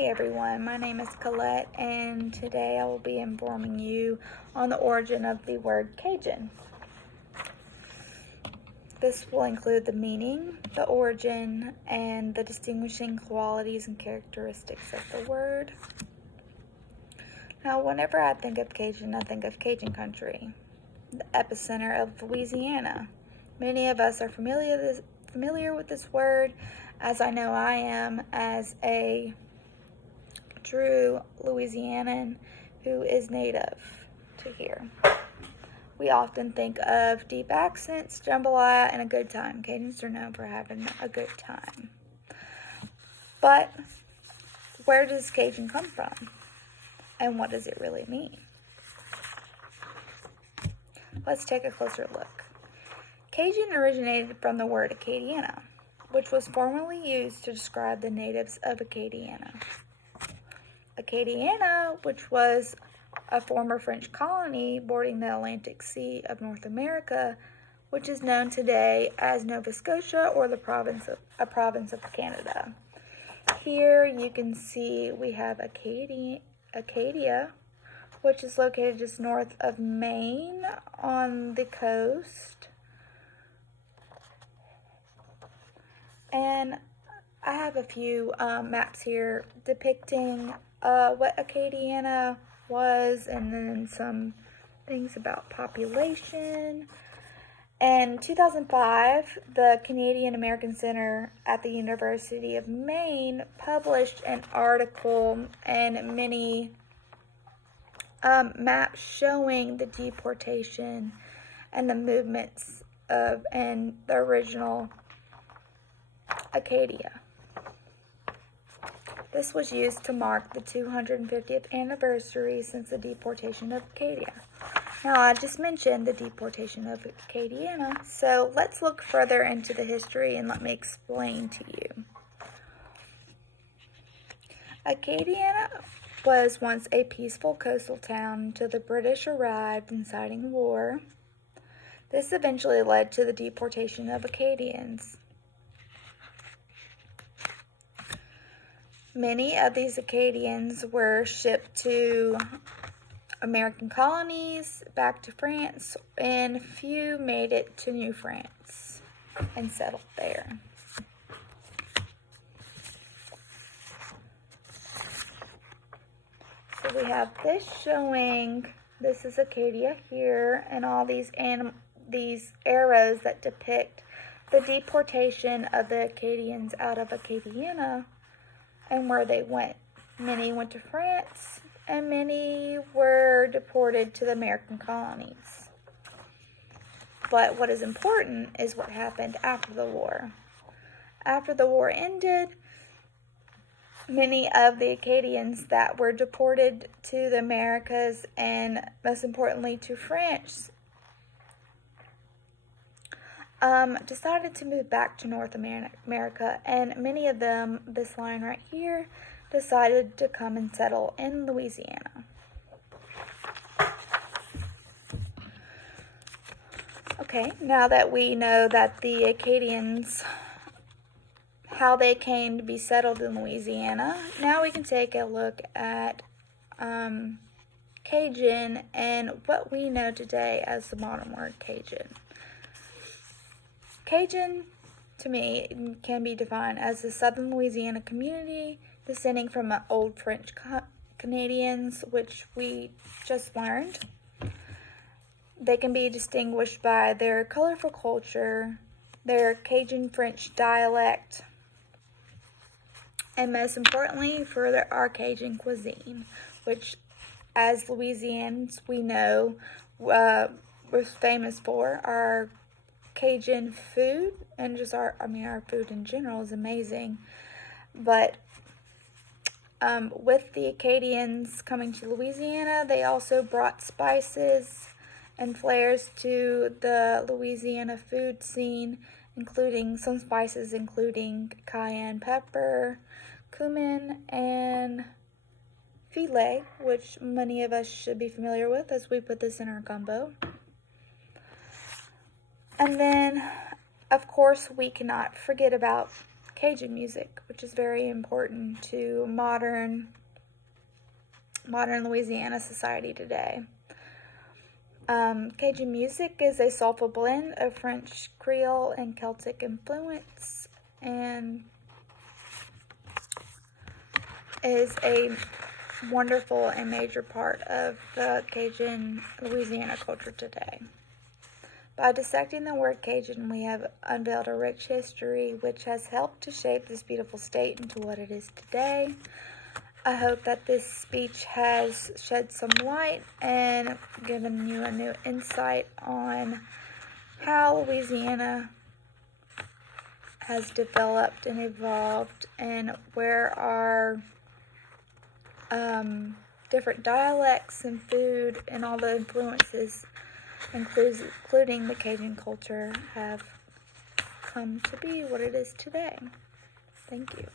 Hey everyone, my name is Colette, and today I will be informing you on the origin of the word Cajun. This will include the meaning, the origin, and the distinguishing qualities and characteristics of the word. Now, whenever I think of Cajun, I think of Cajun country, the epicenter of Louisiana. Many of us are familiar with this word, as I know I am as a true Louisianan who is native to here. We often think of deep accents, jambalaya, and a good time. Cajuns are known for having a good time. But where does Cajun come from? And what does it really mean? Let's take a closer look. Cajun originated from the word Acadiana, which was formerly used to describe the natives of Acadiana. Acadiana, which was a former French colony bordering the Atlantic Sea of North America, which is known today as Nova Scotia or a province of Canada. Here you can see we have Acadia, which is located just north of Maine on the coast. And I have a few maps here depicting what Acadiana was, and then some things about population. In 2005, the Canadian American Center at the University of Maine published an article and many maps showing the deportation and the movements of and the original Acadia. This was used to mark the 250th anniversary since the deportation of Acadia. Now, I just mentioned the deportation of Acadiana, so let's look further into the history and let me explain to you. Acadiana was once a peaceful coastal town until the British arrived inciting war. This eventually led to the deportation of Acadians. Many of these Acadians were shipped to American colonies, back to France, and few made it to New France and settled there. So we have this showing, this is Acadia here, and all these arrows that depict the deportation of the Acadians out of Acadiana and where they went. Many went to France, and many were deported to the American colonies. But what is important is what happened after the war. After the war ended, many of the Acadians that were deported to the Americas, and most importantly to France, decided to move back to North America, and many of them, this line right here, decided to come and settle in Louisiana. Okay, now that we know that the Acadians, how they came to be settled in Louisiana, now we can take a look at Cajun and what we know today as the modern word Cajun. Cajun, to me, can be defined as a southern Louisiana community descending from old French Canadians, which we just learned. They can be distinguished by their colorful culture, their Cajun French dialect, and most importantly, for our Cajun cuisine, which, as Louisians, we know we're famous for our Cajun food, and just our food in general is amazing. But with the Acadians coming to Louisiana, they also brought spices and flavors to the Louisiana food scene, including some spices including cayenne pepper, cumin, and filet, which many of us should be familiar with as we put this in our gumbo. And then, of course, we cannot forget about Cajun music, which is very important to modern Louisiana society today. Cajun music is a soulful blend of French Creole and Celtic influence, and is a wonderful and major part of the Cajun Louisiana culture today. By dissecting the word Cajun, we have unveiled a rich history which has helped to shape this beautiful state into what it is today. I hope that this speech has shed some light and given you a new insight on how Louisiana has developed and evolved, and where our different dialects and food and all the influences, including the Cajun culture, have come to be what it is today. Thank you.